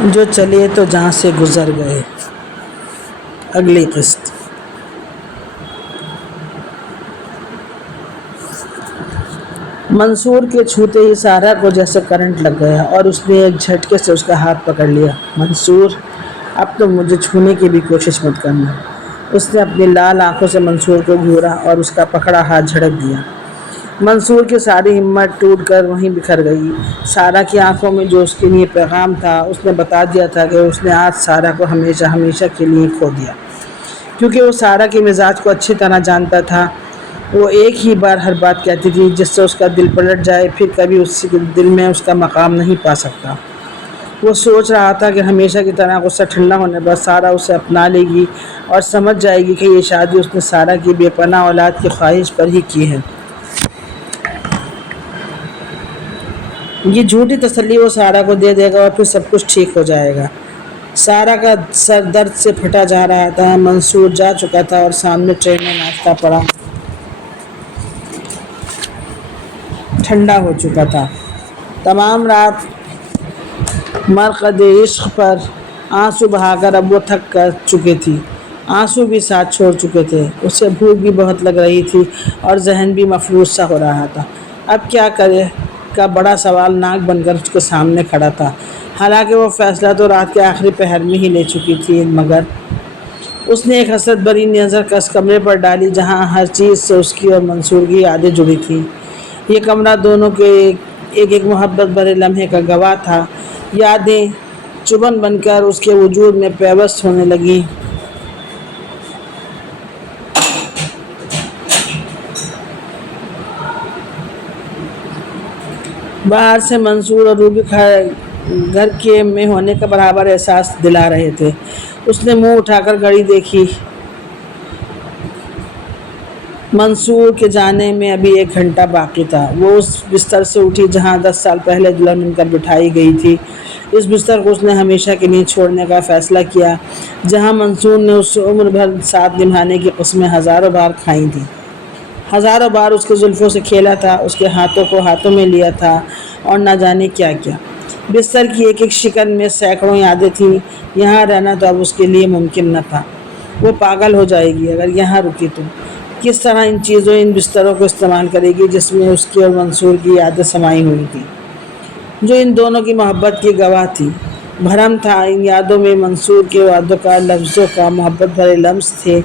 جو چلے تو جہاں سے گزر گئے۔ اگلی قسط۔ منصور کے چھوتے ہی سارا کو جیسے کرنٹ لگ گیا اور اس نے ایک جھٹکے سے اس کا ہاتھ پکڑ لیا۔ منصور، اب تو مجھے چھونے کی بھی کوشش مت کرنا۔ اس نے اپنی لال آنکھوں سے منصور کو گھورا اور اس کا پکڑا ہاتھ جھڑک دیا۔ منصور کی ساری ہمت ٹوٹ کر وہیں بکھر گئی۔ سارا کی آنکھوں میں جو اس کے لیے پیغام تھا، اس نے بتا دیا تھا کہ اس نے آج سارا کو ہمیشہ ہمیشہ کے لیے کھو دیا۔ کیونکہ وہ سارا کے مزاج کو اچھی طرح جانتا تھا۔ وہ ایک ہی بار ہر بات کہتی تھی جس سے اس کا دل پلٹ جائے، پھر کبھی اس کے دل میں اس کا مقام نہیں پا سکتا۔ وہ سوچ رہا تھا کہ ہمیشہ کی طرح غصہ ٹھنڈا ہونے پر سارا اسے اپنا لے گی اور سمجھ جائے گی کہ یہ شادی اس نے سارا کی بے پناہ اولاد کی خواہش پر ہی کی ہے۔ یہ جھوٹی تسلی وہ سارا کو دے دے گا اور پھر سب کچھ ٹھیک ہو جائے گا۔ سارا کا سر درد سے پھٹا جا رہا تھا۔ منصور جا چکا تھا اور سامنے ٹرین میں ناشتہ پڑا ٹھنڈا ہو چکا تھا۔ تمام رات مرقد عشق پر آنسو بہا کر اب وہ تھک کر چکی تھی۔ آنسو بھی ساتھ چھوڑ چکے تھے۔ اسے بھوک بھی بہت لگ رہی تھی اور ذہن بھی مفلوج سا ہو رہا تھا۔ اب کیا کرے کا بڑا سوال ناک بن کر اس کے سامنے کھڑا تھا۔ حالانکہ وہ فیصلہ تو رات کے آخری پہر میں ہی لے چکی تھی، مگر اس نے ایک حسرت بھری نظر اس کمرے پر ڈالی جہاں ہر چیز سے اس کی اور منصور کی یادیں جڑی تھیں۔ یہ کمرہ دونوں کے ایک ایک محبت بھرے لمحے کا گواہ تھا۔ یادیں چبھن بن کر اس کے وجود میں پیوست ہونے لگیں۔ باہر سے منصور اور روبی گھر کے میں ہونے کا برابر احساس دلا رہے تھے۔ اس نے منہ اٹھا کر گھڑی دیکھی۔ منصور کے جانے میں ابھی 1 گھنٹہ باقی تھا۔ وہ اس بستر سے اٹھی جہاں 10 سال پہلے دلہن بن کر بٹھائی گئی تھی۔ اس بستر کو اس نے ہمیشہ کے لیے چھوڑنے کا فیصلہ کیا، جہاں منصور نے اس سے عمر بھر ساتھ نبھانے کی قسمیں ہزاروں بار کھائی تھیں۔ ہزاروں بار اس کے زلفوں سے کھیلا تھا، اس کے ہاتھوں کو ہاتھوں میں لیا تھا اور نہ جانے کیا کیا۔ بستر کی ایک ایک شکن میں سینکڑوں یادیں تھیں۔ یہاں رہنا تو اب اس کے لیے ممکن نہ تھا۔ وہ پاگل ہو جائے گی اگر یہاں رکی تو۔ کس طرح ان چیزوں، ان بستروں کو استعمال کرے گی جس میں اس کی اور منصور کی یادیں سمائی ہوئی تھیں، جو ان دونوں کی محبت کی گواہ تھی۔ بھرم تھا ان یادوں میں، منصور کے وعدوں کا، لفظوں کا، محبت بھرے لمس تھے،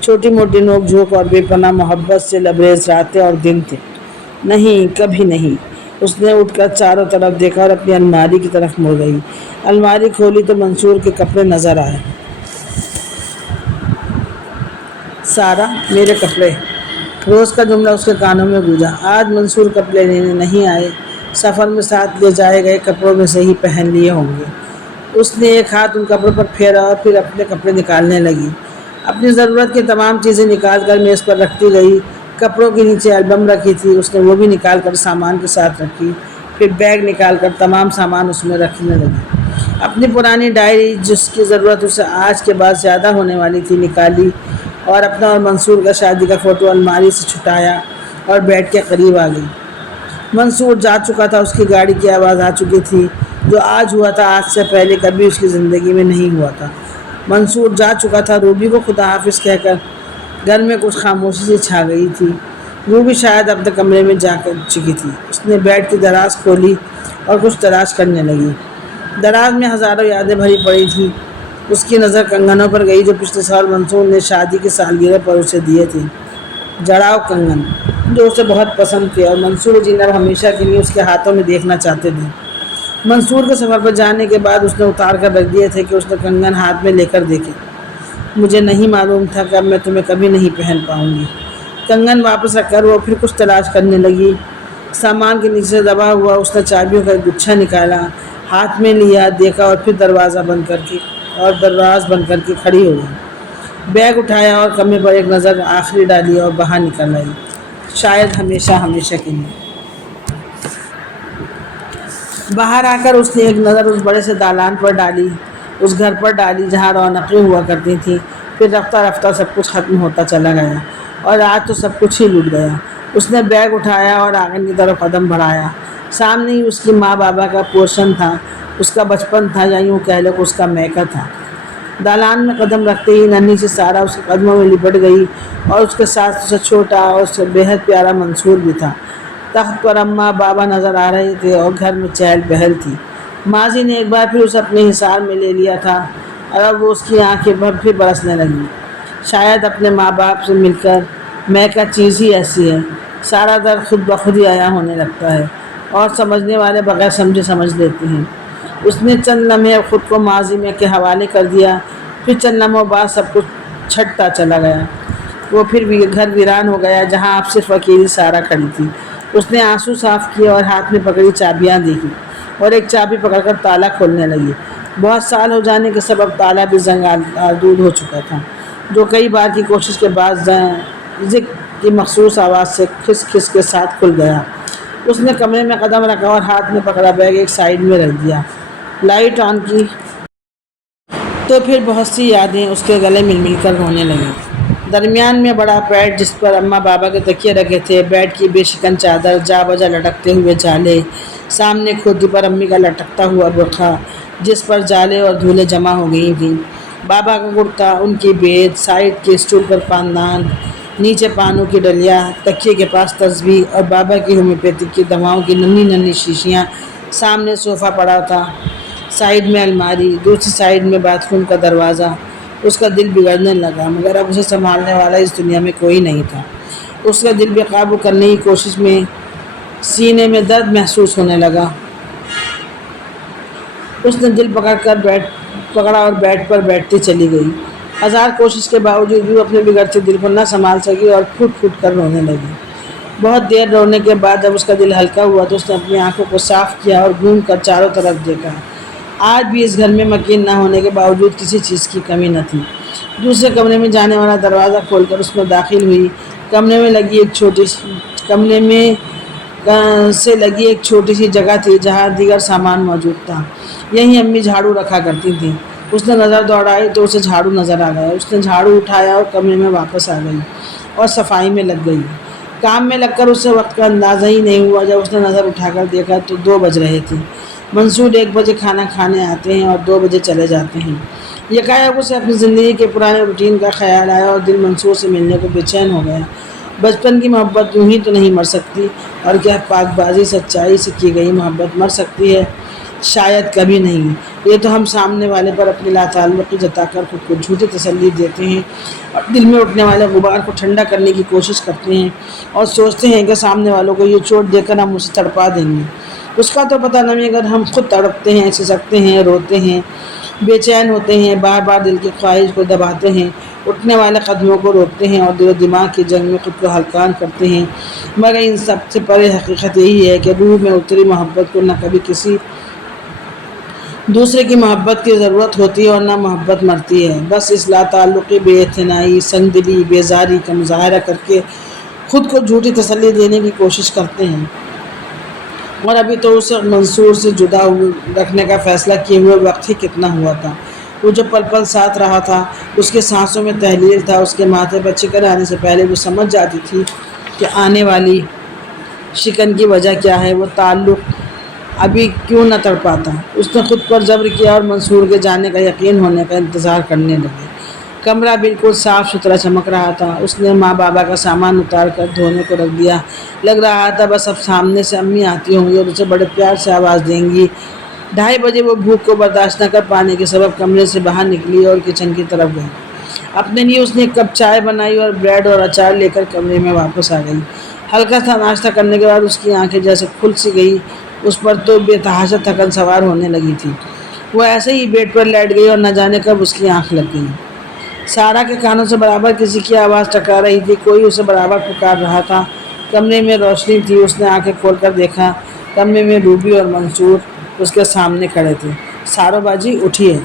چھوٹی موٹی نوک جھوک اور بے پناہ محبت سے لبریز راتیں اور دن تھے۔ نہیں، کبھی نہیں۔ اس نے اٹھ کر چاروں طرف دیکھا اور اپنی الماری کی طرف مڑ گئی۔ الماری کھولی تو منصور کے کپڑے نظر آئے۔ سارا، میرے کپڑے! روز کا جملہ اس کے کانوں میں گونجا۔ آج منصور کپڑے لینے نہیں آئے، سفر میں ساتھ لے جائے گئے کپڑوں میں سے ہی پہن لیے ہوں گے۔ اس نے ایک ہاتھ ان کپڑوں پر پھیرا اور پھر اپنے کپڑے نکالنے لگی۔ اپنی ضرورت کی تمام چیزیں نکال کر میز پر رکھتی گئی۔ کپڑوں کے نیچے البم رکھی تھی، اس نے وہ بھی نکال کر سامان کے ساتھ رکھی۔ پھر بیگ نکال کر تمام سامان اس میں رکھنے لگی۔ اپنی پرانی ڈائری جس کی ضرورت اسے آج کے بعد زیادہ ہونے والی تھی نکالی اور اپنا اور منصور کا شادی کا فوٹو الماری سے چھٹایا اور بیڈ کے قریب آ گئی۔ منصور جا چکا تھا، اس کی گاڑی کی آواز آ چکی تھی۔ جو آج ہوا تھا آج سے پہلے کبھی اس کی زندگی میں نہیں ہوا تھا۔ منصور جا چکا تھا۔ روبی کو خدا حافظ کہہ کر گھر میں کچھ خاموشی سی چھا گئی تھی۔ روبی شاید اپنے کمرے میں جا چکی تھی۔ اس نے بیڈ کی دراز کھولی اور کچھ تلاش کرنے لگی۔ دراز میں ہزاروں یادیں بھری پڑی تھیں۔ اس کی نظر کنگنوں پر گئی جو پچھلے سال منصور نے شادی کی سالگرہ پر اسے دیے تھے۔ جڑاؤ کنگن جو اسے بہت پسند تھے اور منصور جناب ہمیشہ کے لیے اس کے ہاتھوں میں دیکھنا چاہتے تھے۔ منصور کے سفر پر جانے کے بعد اس نے اتار کر رکھ دیے تھے کہ اس نے کنگن ہاتھ میں لے کر دیکھے۔ مجھے نہیں معلوم تھا کہ اب میں تمہیں کبھی نہیں پہن پاؤں گی۔ کنگن واپس رکھ کر وہ پھر کچھ تلاش کرنے لگی۔ سامان کے نیچے دبا ہوا اس نے چابیوں کا ایک گچھا نکالا، ہاتھ میں لیا، دیکھا اور پھر دراز بند کر کے کھڑی ہو گئی۔ بیگ اٹھایا اور کمرے پر ایک نظر آخری ڈالی اور باہر نکل آئی، شاید ہمیشہ کے لیے۔ باہر آ کر اس نے ایک نظر اس بڑے سے دالان پر ڈالی، اس گھر پر ڈالی جہاں رونقیں ہوا کرتی تھیں۔ پھر رفتہ رفتہ سب کچھ ختم ہوتا چلا گیا اور آج تو سب کچھ ہی لٹ گیا۔ اس نے بیگ اٹھایا اور آنگن کی طرف قدم بڑھایا۔ سامنے ہی اس کی ماں بابا کا پورشن تھا۔ اس کا بچپن تھا، یا یوں کہہ لو کہ اس کا میکا تھا۔ دالان میں قدم رکھتے ہی ننھی سی سارا اس کے قدموں میں لپٹ گئی، اور اس کے ساتھ اسے چھوٹا اور اس سے بےحد پیارا منصور بھی تھا۔ تخت پر اماں بابا نظر آ رہے تھے اور گھر میں چہل پہل تھی۔ ماضی نے ایک بار پھر اسے اپنے حصار میں لے لیا تھا، اور اب وہ اس کی آنکھیں پھر برسنے لگیں۔ شاید اپنے ماں باپ سے مل کر میکا چیز ہی ایسی ہے، سارا درد خود بخود ہی عیاں ہونے لگتا ہے، اور سمجھنے والے بغیر سمجھے سمجھ لیتے ہیں۔ اس نے چند لمحے خود کو ماضی میں کے حوالے کر دیا، پھر چند لمحوں بعد سب کچھ چھٹتا چلا گیا۔ وہ پھر بھی گھر ویران ہو گیا جہاں اب صرف اکیلی سارا کھڑی تھی۔ اس نے آنسو صاف کیے اور ہاتھ میں پکڑی چابیاں دیکھی، اور ایک چابی پکڑ کر تالا کھولنے لگی۔ بہت سال ہو جانے کے سبب تالا بھی زنگ آلود ہو چکا تھا، جو کئی بار کی کوشش کے بعد زک کی مخصوص آواز سے کھس کھس کے ساتھ کھل گیا۔ اس نے کمرے میں قدم رکھا اور ہاتھ میں پکڑا بیگ ایک سائیڈ میں رکھ دیا، لائٹ آن کی، تو پھر بہت سی یادیں اس کے گلے مل مل کر رونے لگیں۔ درمیان میں بڑا بیڈ جس پر اماں بابا کے تکیے رکھے تھے، بیڈ کی بے شکن چادر، جا بجا لٹکتے ہوئے جالے، سامنے کھوتی پر امی کا لٹکتا ہوا برقع جس پر جالے اور دھولیں جمع ہو گئی تھیں، بابا کا کرتا، ان کی بیت، سائڈ کے اسٹول پر پاندان، نیچے پانوں کی ڈلیا، تکیے کے پاس تسبیح اور بابا کی ہومیوپیتھک کی دواؤں کی ننھی ننھی شیشیاں۔ سامنے صوفہ پڑا تھا، سائیڈ میں الماری، دوسری سائیڈ میں باتھ روم کا دروازہ۔ اس کا دل بگڑنے لگا، مگر اب اسے سنبھالنے والا اس دنیا میں کوئی نہیں تھا۔ اس کا دل بے قابو کرنے کی کوشش میں سینے میں درد محسوس ہونے لگا۔ اس نے دل پکڑا اور بیڈ پر بیٹھتی چلی گئی۔ ہزار کوشش کے باوجود بھی وہ اپنے بگڑتے دل کو نہ سنبھال سکی اور پھوٹ پھوٹ کر رونے لگی۔ بہت دیر رونے کے بعد جب اس کا دل ہلکا ہوا تو اس نے اپنی آنکھوں کو صاف کیا اور گھوم کر چاروں طرف دیکھا۔ آج بھی اس گھر میں مکین نہ ہونے کے باوجود کسی چیز کی کمی نہ تھی۔ دوسرے کمرے میں جانے والا دروازہ کھول کر اس میں داخل ہوئی۔ کمرے میں سے لگی ایک چھوٹی سی جگہ تھی جہاں دیگر سامان موجود تھا۔ یہیں امی جھاڑو رکھا کرتی تھیں۔ اس نے نظر دوڑائی تو اسے جھاڑو نظر آ گیا۔ اس نے جھاڑو اٹھایا اور کمرے میں واپس آ گئی اور صفائی میں لگ گئی۔ کام میں لگ کر اسے وقت کا اندازہ ہی نہیں ہوا۔ جب اس نے نظر اٹھا کر دیکھا تو 2 بج رہے تھے۔ منصور 1 بجے کھانا کھانے آتے ہیں اور 2 بجے چلے جاتے ہیں۔ یکایک اسے اپنی زندگی کے پرانے روٹین کا خیال آیا اور دل منصور سے ملنے کو بے چین ہو گیا۔ بچپن کی محبت یوں ہی تو نہیں مر سکتی، اور کیا پاک بازی سچائی سے کی گئی محبت مر سکتی ہے؟ شاید کبھی نہیں۔ یہ تو ہم سامنے والے پر اپنی لاتعلقی جتا کر خود کو جھوٹی تسلی دیتے ہیں، اور دل میں اٹھنے والے غبار کو ٹھنڈا کرنے کی کوشش کرتے ہیں، اور سوچتے ہیں کہ سامنے والوں کو یہ چوٹ دے کر ہم اسے تڑپا دیں گے۔ اس کا تو پتہ نہیں، اگر ہم خود تڑپتے ہیں، سسکتے ہیں، روتے ہیں، بے چین ہوتے ہیں، بار بار دل کی خواہش کو دباتے ہیں، اٹھنے والے قدموں کو روکتے ہیں اور دل و دماغ کی جنگ میں خود کو ہلکان کرتے ہیں، مگر ان سب سے پرے حقیقت یہی ہے کہ روح میں اتری محبت کو نہ کبھی کسی دوسرے کی محبت کی ضرورت ہوتی ہے اور نہ محبت مرتی ہے۔ بس اس لاتعلقی، بے اعتنائی، سنگ دلی، بیزاری کا مظاہرہ کر کے خود کو جھوٹی تسلی دینے کی کوشش کرتے ہیں۔ اور ابھی تو اسے منصور سے جدا رکھنے کا فیصلہ کیے ہوئے وقت ہی کتنا ہوا تھا۔ وہ جو پل پل ساتھ رہا تھا، اس کے سانسوں میں تحلیل تھا، اس کے ماتھے پر چکن آنے سے پہلے وہ سمجھ جاتی تھی کہ آنے والی شکن کی وجہ کیا ہے۔ وہ تعلق ابھی کیوں نہ تڑپاتا؟ اس نے خود پر جبر کیا اور منصور کے جانے کا یقین ہونے کا انتظار کرنے لگی۔ کمرہ بالکل صاف ستھرا چمک رہا تھا۔ اس نے ماں بابا کا سامان اتار کر دھونے کو رکھ دیا۔ لگ رہا تھا بس اب سامنے سے امی آتی ہوں گی اور اسے بڑے پیار سے آواز دیں گی۔ 2:30 بجے وہ بھوک کو برداشت نہ کر پانے کے سبب کمرے سے باہر نکلی اور کچن کی طرف گئی۔ اپنے لیے اس نے 1 کپ چائے بنائی اور بریڈ اور اچار لے کر کمرے میں واپس آ گئی۔ ہلکا سا ناشتہ کرنے کے بعد اس کی آنکھیں جیسے کھل سی گئی۔ اس پر تو بے تحاشا تھکن سوار ہونے لگی تھی۔ وہ ایسے ہی بیڈ پر لیٹ گئی اور نہ جانے کب اس کی آنکھ لگ گئی۔ سارا کے کانوں سے برابر کسی کی آواز ٹکرا رہی تھی، کوئی اسے برابر پکار رہا تھا۔ کمرے میں روشنی تھی۔ اس نے آنکھیں کھول کر دیکھا، کمرے میں روبی اور منصور اس کے سامنے کھڑے تھے۔ سارو باجی اٹھیے۔